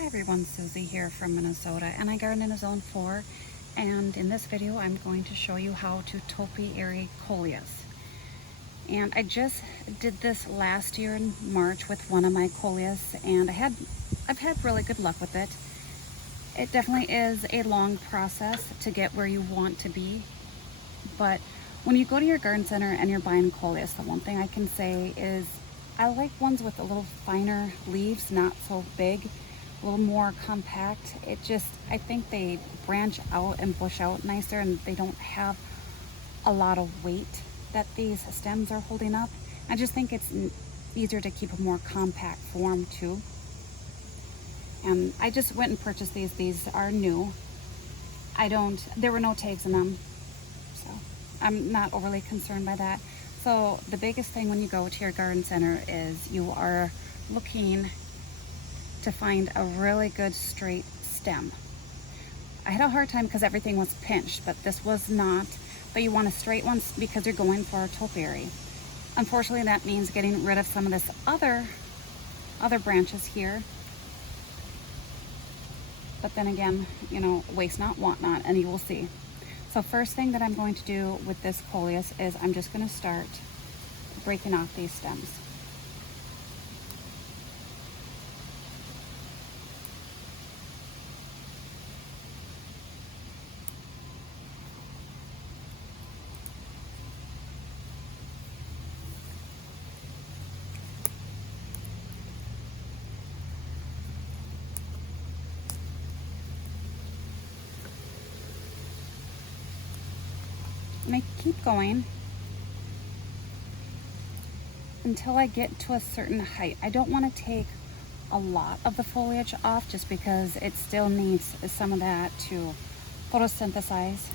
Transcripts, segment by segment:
Hi everyone, Susie here from Minnesota, and I garden in a zone 4, and in this video I'm going to show you how to topiary coleus. And I just did this last year in March with one of my coleus, and I've had really good luck with it. It definitely is a long process to get where you want to be, but when you go to your garden center and you're buying coleus, the one thing I can say is I like ones with a little finer leaves, not so big, a little more compact. I think they branch out and bush out nicer, and they don't have a lot of weight that these stems are holding up. I just think it's easier to keep a more compact form too. And I just went and purchased these. These are new. There were no tags in them, so I'm not overly concerned by that. So the biggest thing when you go to your garden center is you are looking to find a really good straight stem. I had a hard time because everything was pinched, but this was not. But you want a straight one because you're going for a topiary. Unfortunately, that means getting rid of some of this other branches here. But then again, you know, waste not, want not, and you will see. So first thing that I'm going to do with this coleus is I'm just going to start breaking off these stems. And I keep going until I get to a certain height. I don't want to take a lot of the foliage off just because it still needs some of that to photosynthesize.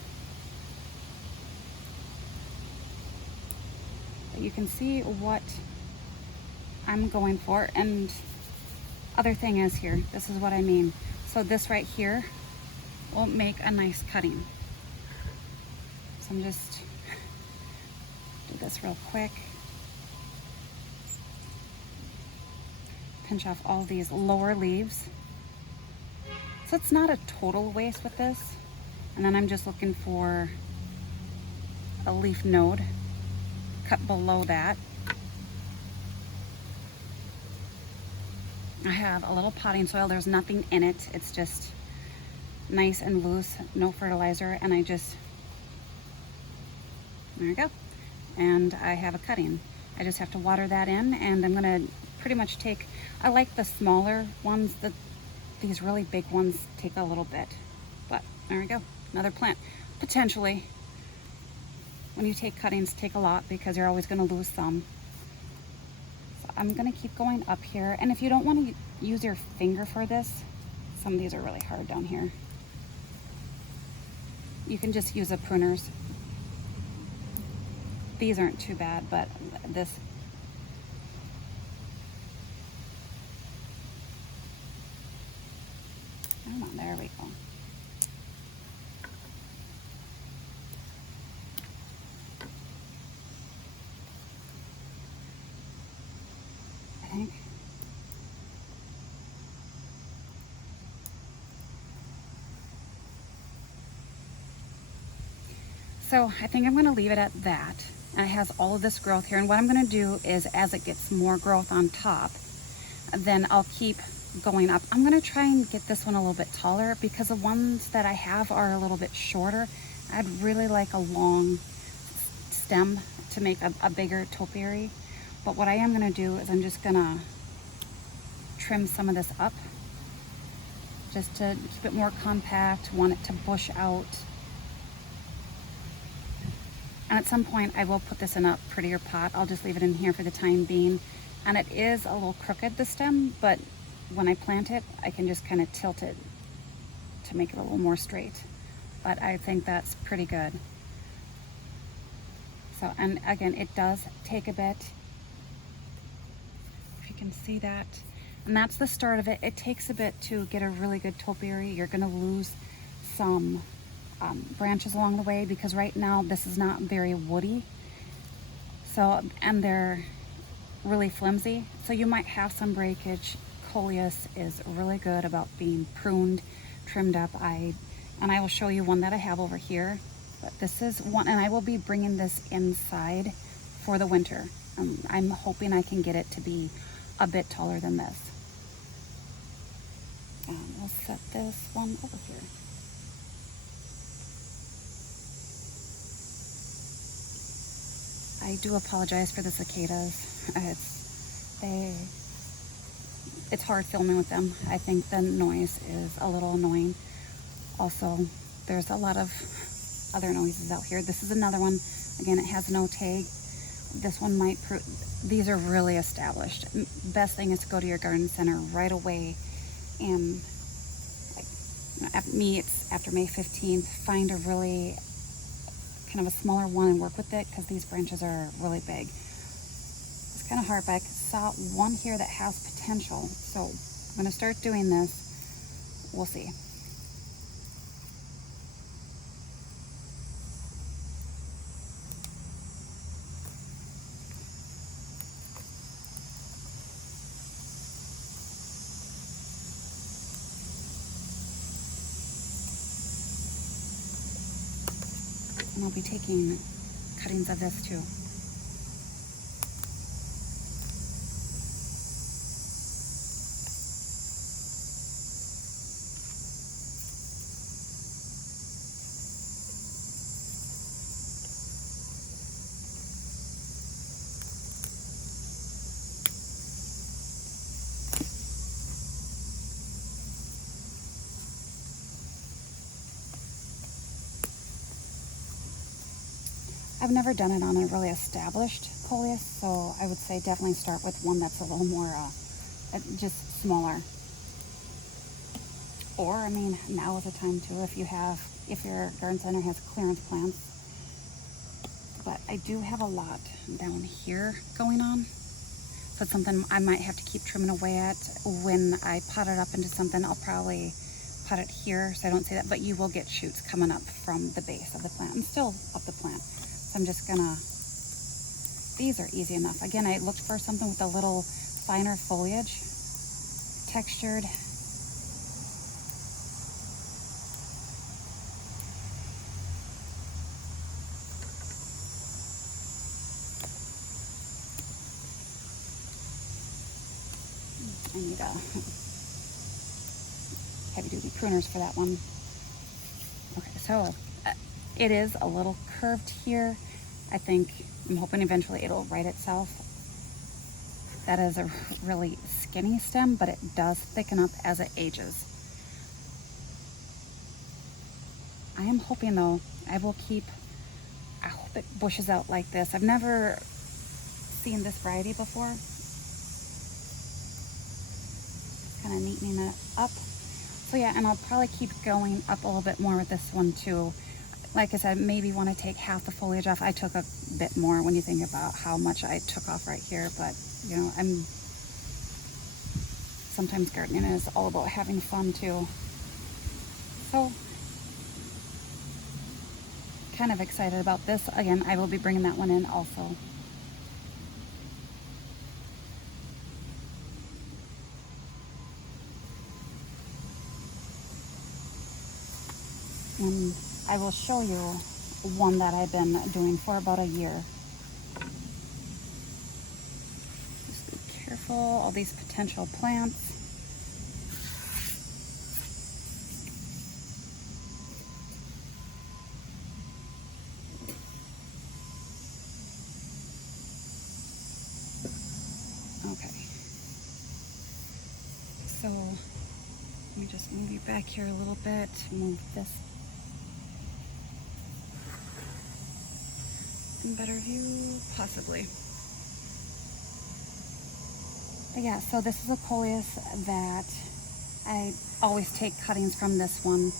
But you can see what I'm going for. And other thing is here, this is what I mean. So this right here will make a nice cutting. So I'm just do this real quick. Pinch off all these lower leaves. So it's not a total waste with this. And then I'm just looking for a leaf node cut below that. I have a little potting soil. There's nothing in it. It's just nice and loose, no fertilizer, and there we go. And I have a cutting. I just have to water that in, and I'm gonna pretty much I like the smaller ones. These really big ones take a little bit, but there we go, another plant. Potentially, when you take cuttings, take a lot because you're always gonna lose some. So I'm gonna keep going up here, and if you don't wanna use your finger for this, some of these are really hard down here, you can just use a pruners. These aren't too bad, but this. Come on, there we go. I think. So I think I'm going to leave it at that. And it has all of this growth here, and what I'm going to do is as it gets more growth on top, then I'll keep going up. I'm going to try and get this one a little bit taller because the ones that I have are a little bit shorter. I'd really like a long stem to make a bigger topiary, but what I am going to do is I'm just going to trim some of this up just to keep it more compact, want it to bush out. And at some point I will put this in a prettier pot. I'll just leave it in here for the time being. And it is a little crooked, the stem, but when I plant it, I can just kind of tilt it to make it a little more straight. But I think that's pretty good. So, and again, it does take a bit. If you can see that. And that's the start of it. It takes a bit to get a really good topiary. You're gonna lose some branches along the way because right now this is not very woody, so, and they're really flimsy, so you might have some breakage coleus is really good about being pruned, trimmed up. And I will show you one that I have over here. But this is one, and I will be bringing this inside for the winter. I'm hoping I can get it to be a bit taller than this. We'll set this one over here. I do apologize for the cicadas. It's hard filming with them. I think the noise is a little annoying. Also, there's a lot of other noises out here. This is another one. Again, it has no tag. This one might prove, these are really established. Best thing is to go to your garden center right away, and it's after May 15th, find a really kind of a smaller one and work with it, because these branches are really big. It's kind of hard, but I saw one here that has potential, so I'm going to start doing this. We'll see. And I'll be taking cuttings of this too. I've never done it on a really established coleus, so I would say definitely start with one that's a little more, just smaller. Or, I mean, now is the time too, if your garden center has clearance plants. But I do have a lot down here going on, so it's something I might have to keep trimming away at. When I pot it up into something, I'll probably pot it here so I don't see that, but you will get shoots coming up from the base of the plant and still up the plant. I'm just gonna, these are easy enough. Again, I looked for something with a little finer foliage, textured. I need heavy-duty pruners for that one. Okay, so it is a little curved here. I'm hoping eventually it'll right itself. That is a really skinny stem, but it does thicken up as it ages. I am hoping though, I hope it bushes out like this. I've never seen this variety before. Kind of neatening it up. So yeah, and I'll probably keep going up a little bit more with this one too. Like I said, maybe want to take half the foliage off. I took a bit more when you think about how much I took off right here, but you know, sometimes gardening is all about having fun too. So, kind of excited about this. Again, I will be bringing that one in also. And I will show you one that I've been doing for about a year. Just be careful, all these potential plants. Okay. So, let me just move you back here a little bit, move this. Better view, possibly. But yeah, so this is a coleus that I always take cuttings from this one,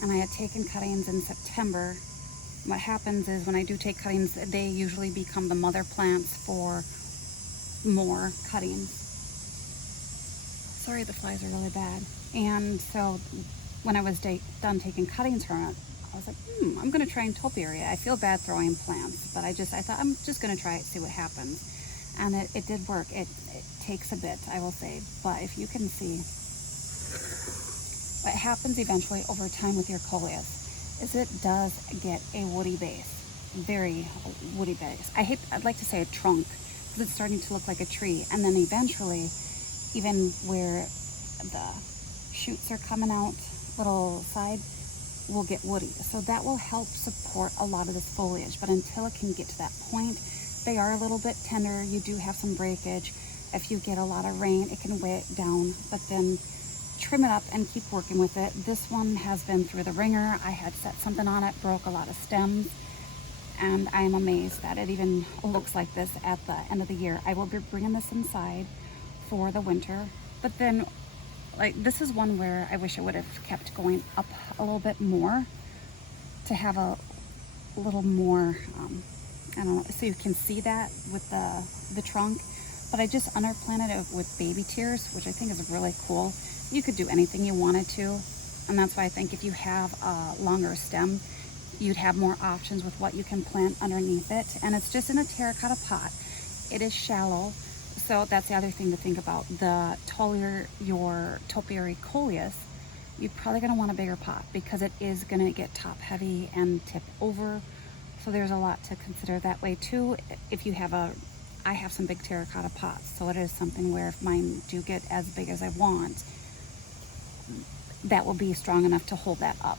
and I had taken cuttings in September. What happens is when I do take cuttings, they usually become the mother plants for more cuttings. Sorry, the flies are really bad. And so when I was done taking cuttings from it, I was like, I'm gonna try and topiary it. I feel bad throwing plants, but I thought I'm just gonna try it, see what happens. And it did work. It takes a bit, I will say, but if you can see, what happens eventually over time with your coleus is it does get a woody base, very woody base. I'd like to say a trunk, because it's starting to look like a tree, and then eventually, even where the shoots are coming out, little side, will get woody. So that will help support a lot of this foliage, but until it can get to that point, they are a little bit tender. You do have some breakage. If you get a lot of rain, it can weigh it down, but then trim it up and keep working with it. This one has been through the ringer. I had set something on it, broke a lot of stems, and I am amazed that it even looks like this at the end of the year. I will be bringing this inside for the winter, but then like this is one where I wish I would have kept going up a little bit more to have a little more, I don't know, so you can see that with the trunk, but I just underplanted it with baby tears, which I think is really cool. You could do anything you wanted to, and that's why I think if you have a longer stem, you'd have more options with what you can plant underneath it. And it's just in a terracotta pot. It is shallow, so that's the other thing to think about. The taller your topiary coleus, you're probably going to want a bigger pot because it is going to get top heavy and tip over. So there's a lot to consider that way too. If you have I have some big terracotta pots, so it is something where if mine do get as big as I want, that will be strong enough to hold that up.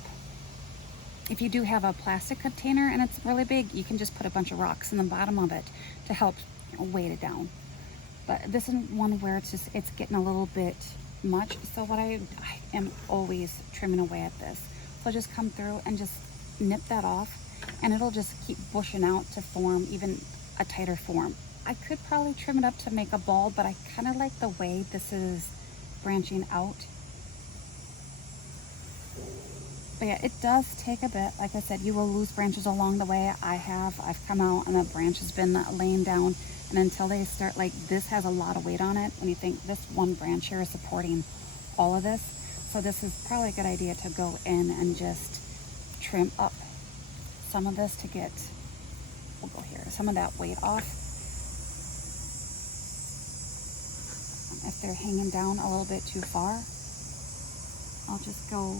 If you do have a plastic container and it's really big, you can just put a bunch of rocks in the bottom of it to help weight it down. But this is one where it's getting a little bit much. So what I am always trimming away at this. So I'll just come through and just nip that off, and it'll just keep bushing out to form even a tighter form. I could probably trim it up to make a ball, but I kind of like the way this is branching out. But yeah, it does take a bit. Like I said, you will lose branches along the way. I've come out and the branch has been laying down, and until they start, like this has a lot of weight on it when you think this one branch here is supporting all of this. So this is probably a good idea to go in and just trim up some of this to get, we'll go here, some of that weight off. If they're hanging down a little bit too far, I'll just go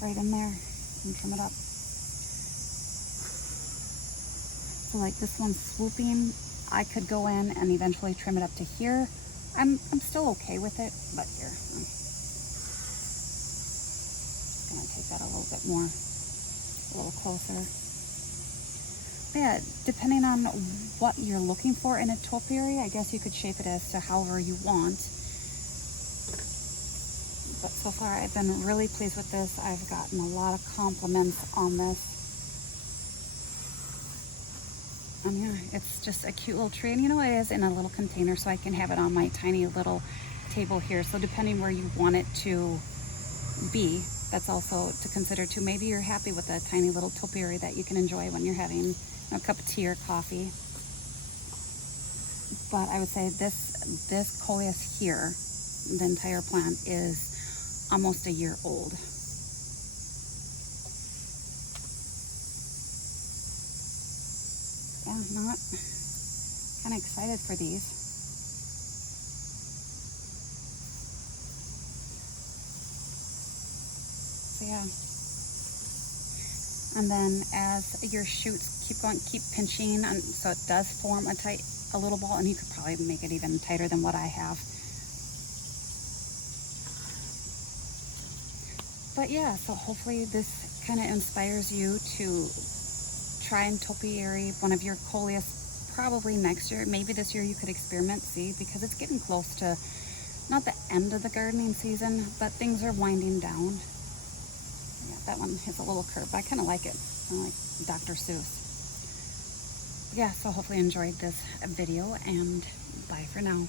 right in there and trim it up. So like this one's swooping, I could go in and eventually trim it up to here. I'm still okay with it, but here, I'm gonna take that a little bit more, a little closer. But yeah, depending on what you're looking for in a topiary, I guess you could shape it as to however you want. But so far I've been really pleased with this. I've gotten a lot of compliments on this. And yeah, it's just a cute little tree. And you know, it is in a little container, so I can have it on my tiny little table here. So depending where you want it to be, that's also to consider too. Maybe you're happy with a tiny little topiary that you can enjoy when you're having a cup of tea or coffee. But I would say this coleus here, the entire plant, is almost a year old. Yeah, not kind of excited for these. So yeah. And then as your shoots keep going, keep pinching, and so it does form a little ball, and you could probably make it even tighter than what I have. But yeah, so hopefully this kind of inspires you to try and topiary one of your coleus probably next year. Maybe this year you could experiment, see, because it's getting close to not the end of the gardening season, but things are winding down. Yeah, that one has a little curve, but I kind of like it. I like Dr. Seuss. Yeah, so hopefully you enjoyed this video, and bye for now.